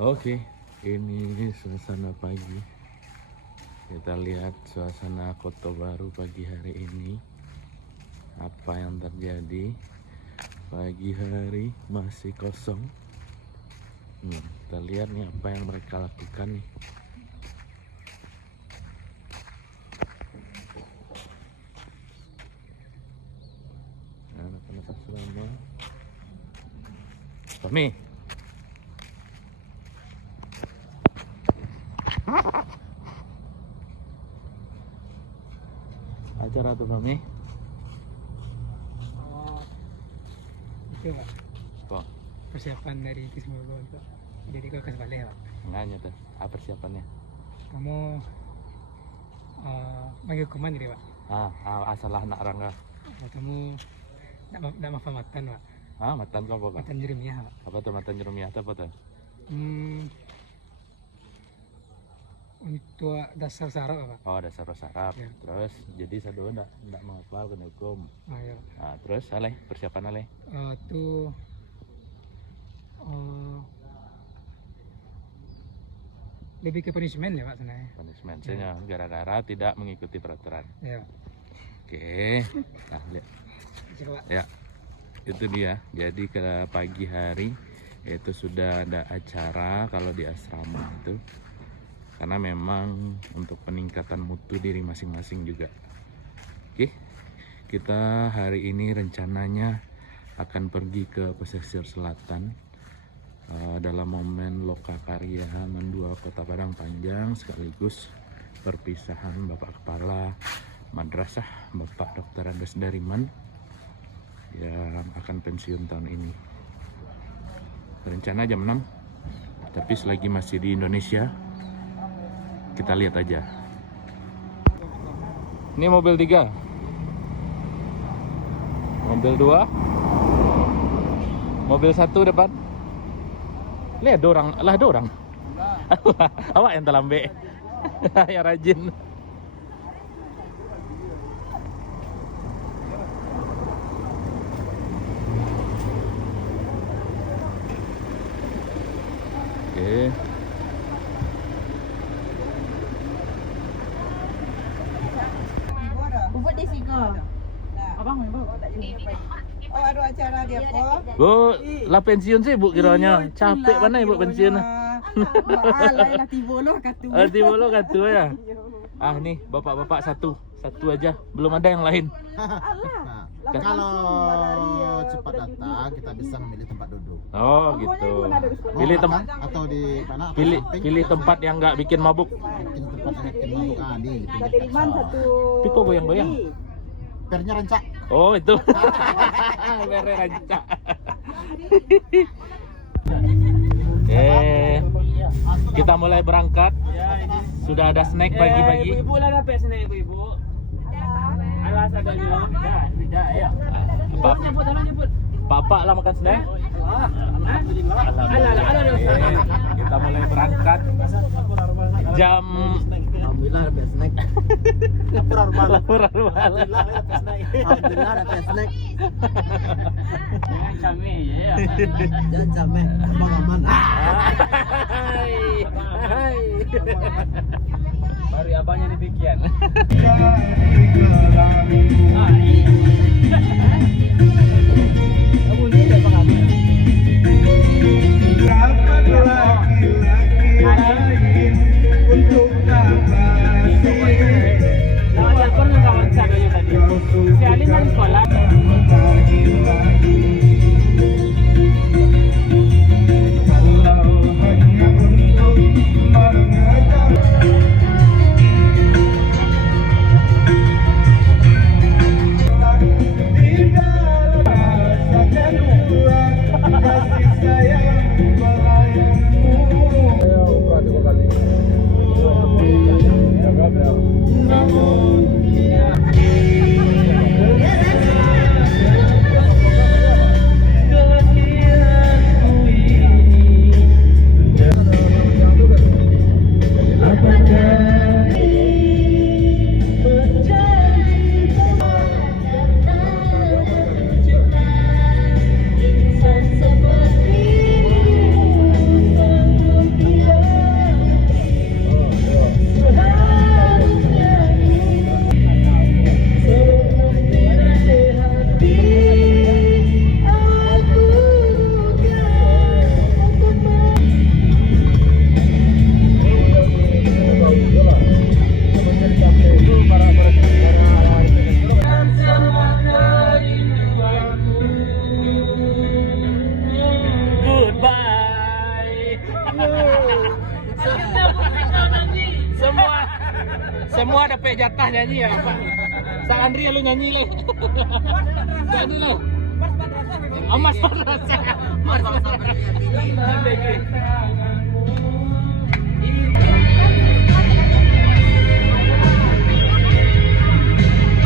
Oke, ini suasana pagi. Kita lihat suasana Kota Baru pagi hari ini. Apa yang terjadi? Pagi hari masih kosong. Kita lihat nih apa yang mereka lakukan nih. Anak-anak asrama. Tommy. Acara tuh kami. Oh, itu Pak, Kok persiapan dari Kismogo untuk jadi ke Bali Pak. nanya tuh apa persiapannya? Kamu manggil kuman jadi Pak. Asal anak Rangga. Kamu tidak matan Pak. Matan kau apa? Matan jeremiah Pak. Apa tuh matan jeremiah apa tuh? Untuk dasar sarap Pak. Oh, dasar sarap. Ya. Terus jadi sadu ndak menghafal kena hukum. Ayo. Terus aleh persiapan aleh. Tuh lebih ke punishment ya Pak sebenarnya. Punishment saya gara-gara tidak mengikuti peraturan. Ya. Oke. Nah, lihat. Coba. Ya. Itu dia. Jadi ke pagi hari itu sudah ada acara kalau di asrama itu. Karena memang untuk peningkatan mutu diri masing-masing juga. Oke, kita hari ini rencananya akan pergi ke pesisir selatan dalam momen Lokakarya Mandua Kota Padang Panjang, sekaligus perpisahan Bapak Kepala Madrasah Bapak Dr. Andes Dariman yang akan pensiun tahun ini. Rencana jam 6, tapi selagi masih di Indonesia kita lihat aja. Ini mobil 3, mobil 2, mobil 1 depan. Lihat ada orang. Awak yang terlambe. Yang rajin. Oke. Bubuk di sini. Abang memang. Oh, ada acara dia kok. Bu, lah pensiun sih bu kiranya. Capek mana ibu pensiun? Lah tiba loh katu. Tiba lo katu ya. Nih bapak-bapak satu aja. Belum ada yang lain. Kalau cepat datang kita bisa memilih tempat duduk. Oh gitu. Pilih tempat atau di mana? pilih tempat yang nggak bikin mabuk. Bikin tempat yang bikin mabuk di Dari mana satu? Tapi kok goyang-goyang? pernya rancak. Oh itu. Mere rancak. Kita mulai berangkat. Sudah ada snack pagi-pagi. Ibu lah dapat snack ibu. Alas ada juga. Tidak ya. Nyebut. Bapak lah makan snack. Alhamdulillah. Kita mulai berangkat jam. Alhamdulillah dapat snack. Alhamdulillah Alhamdulillah dapat snack. Jangan kami ya. Jangan sampai aman-aman. Hai. Baru abangnya demikian. Kamu ini ada apa kamu? Untuk Lawan telepon dengan kawan saya tadi. Si Alin dari sekolah. Semua dapat jatah nyanyi ya, Pak. Sa Andri lu nyanyi le. Nyanyi le. Mas Madrasah. Mas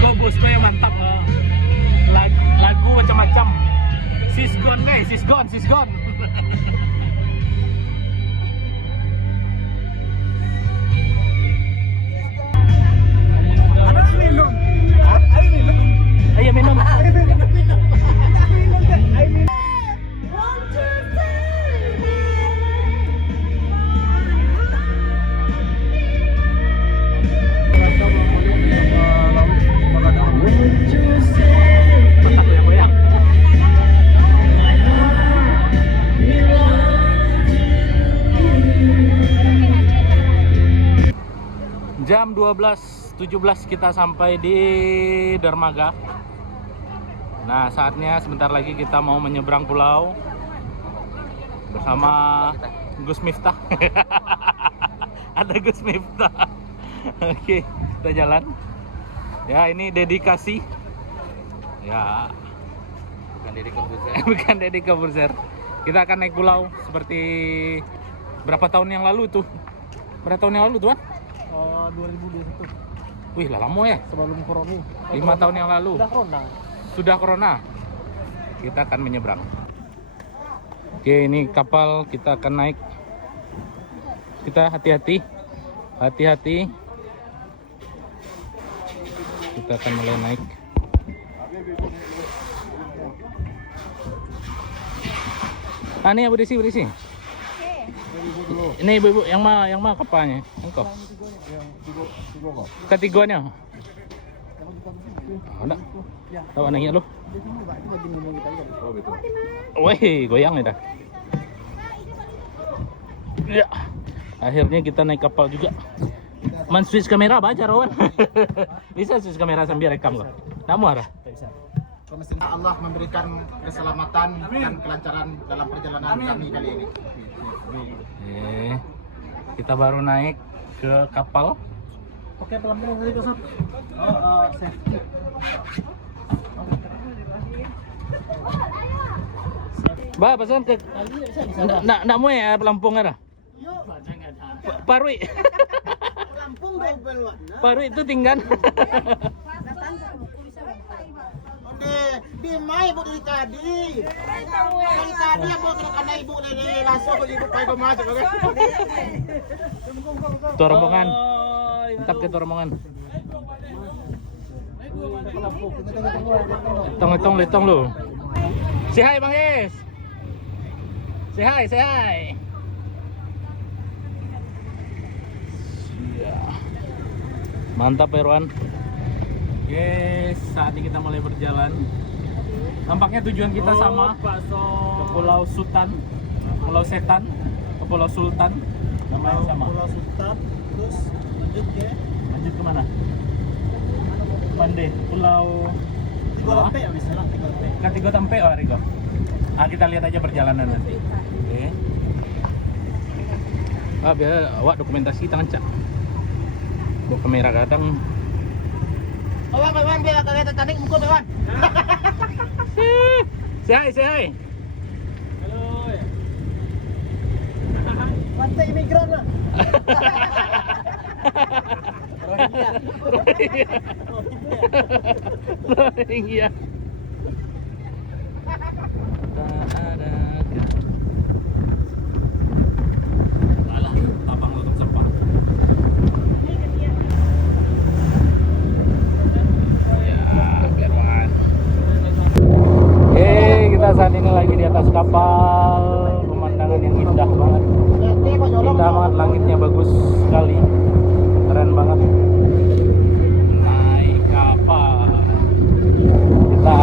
Kok bosku yang mantap. Lagu macam-macam. Sisgon deh, sisgon. Ayo minum. Goyang-goyang. Jam 12.17 kita sampai di dermaga. Nah, saatnya sebentar lagi kita mau menyeberang pulau bersama Gus Miftah. Ada Gus Miftah. Oke, kita jalan. Ya, ini dedikasi. Ya, bukan Deddy Corbuzier. Kita akan naik pulau seperti berapa tahun yang lalu tuh? Berapa tahun yang lalu, Tuan? 2021. Wih, lah lama ya. Sebelum corona. 5 tahun yang lalu. Sudah corona. Kita akan menyeberang. Oke, ini kapal kita akan naik. Kita hati-hati. Kita akan mulai naik. Ini ya berisi. Ini ibu-ibu yang mana kapalnya? Engkau. Ketiganya. Ada. Tahu anaknya lu? Wih, goyang nih dah. Ya. Akhirnya kita naik kapal juga. Men-switch kamera baca Rowan. Bisa switch kamera sambil rekam loh. Nggak marah. Allah memberikan keselamatan dan kelancaran dalam perjalanan kami kali ini. Kita baru naik ke kapal. Oke, pelan-pelan tadi Kosot. Safety. Ba, pesan ke nak mau ya pelampung ada. Parui. Lampung double warna. Parui itu tinggal. Di mai ibu dari tadi. Dari tadi ibu kena ibu dari langsung ibu pai ke masuk kan. Tuh rombongan. Mantap ke rombongan. Hitung lu. Say hi Bang Yes. Say hi. Mantap Irwan. Yes, saat ini kita mulai berjalan. Tampaknya tujuan kita sama, ke Pulau Sultan, Pulau Setan, ke Pulau Sultan. Namanya sama. Pulau Sultan, terus Lanjut ke mana? Pande, Pulau Tiga ya misalnya Tiga Ketiga Tempe, oh Riko. Kita lihat aja perjalanan nanti. Oke. Biar awak dokumentasi tangan cak. Bawa kamera kadang. Wan, biar kagak tertarik muka Wan. Say hi. Halo. Pantai imigran lah. Rohingya. Alah, tapang tutup sampah. Ya, biar banget. Kita saat ini lagi di atas kapal. Pemandangan yang indah banget. Indah banget, langitnya bagus sekali. Keren banget. Naik kapal. Kita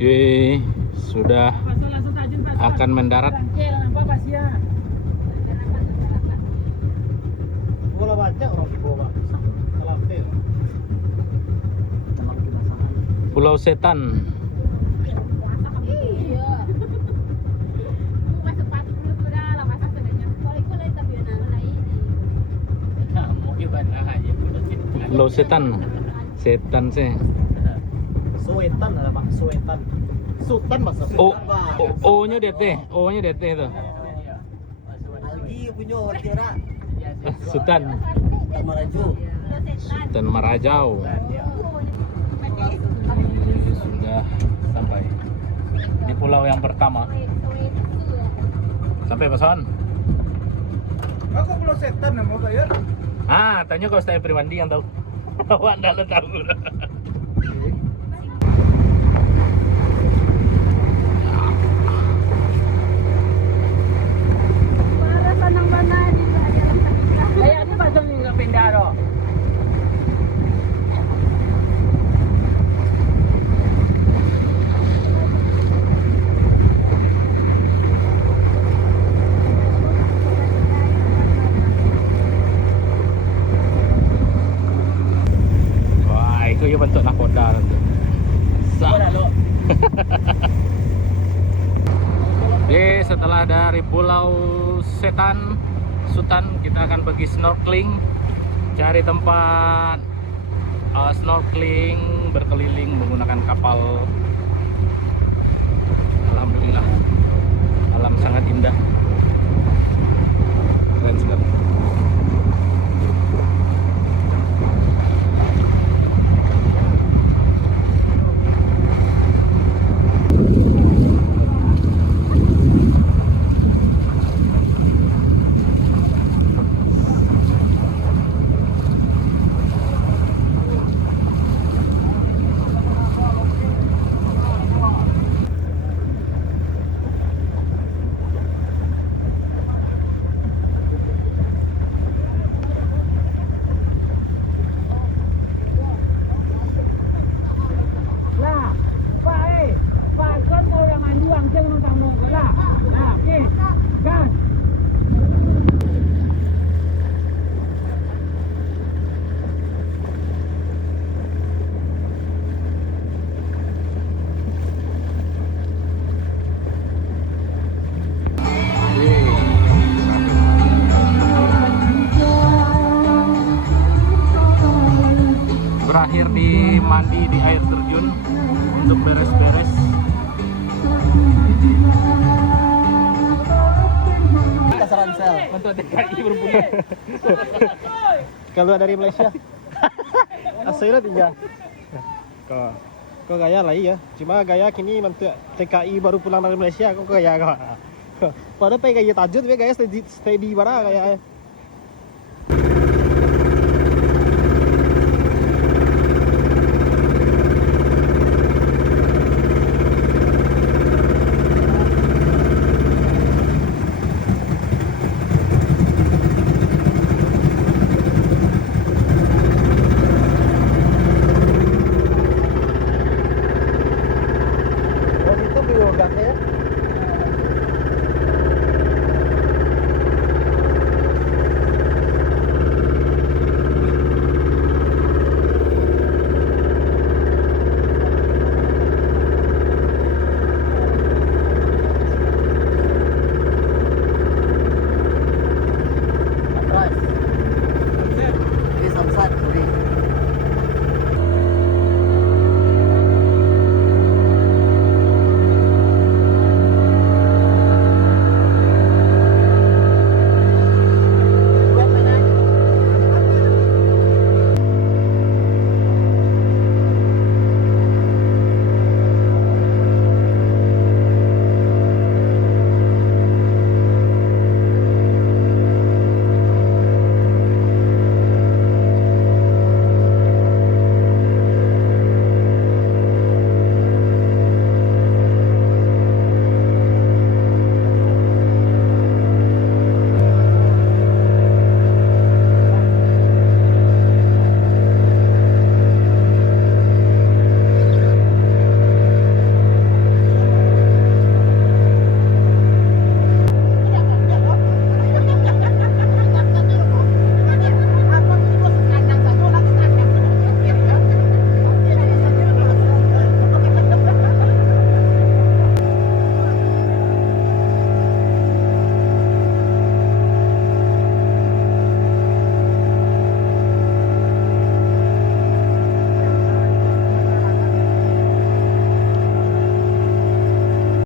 Yeay, sudah akan mendarat. Bola baca orang di bawah. Salah Pulau Setan. Pulau Setan. Setan sih. Suwetan ada Pak, Suwetan. Sultan bahasa O, O-nya DT, O-nya DT itu. Algi punya orang kira. Sultan. Tamaraju. Sultan Marajau. Sudah sampai di pulau yang pertama. Sampai Pason. Aku Pulau Setan nama bayar. Ah, tanya kau saya pribadi yang tahu. Awak enggak tahu. Kaya ni pasal ni sa Pindaro. Wah, itu ya bentuk nakoda nanti. Oke, setelah dari Pulau Setan, Sutan, kita akan pergi snorkeling, cari tempat snorkeling, berkeliling menggunakan kapal. Alhamdulillah, alam sangat indah, keren sekali. Lah, Pak Pak kan mau yang mandi angceng nang tanggung lah. Nah, oke. Kan. Berakhir di mandi di air terjun untuk beres-beres. Kasaran sel. Untuk DKI berbunyi. Kalau dari Malaysia. Aslinya tinggal. Kau gaya lah iya. Cuma gaya kini bentuk TKI baru pulang dari Malaysia. Kau gaya kau. Padahal pengen gaya tajud, tapi gaya steady bara gaya. Oh itu biogas ya?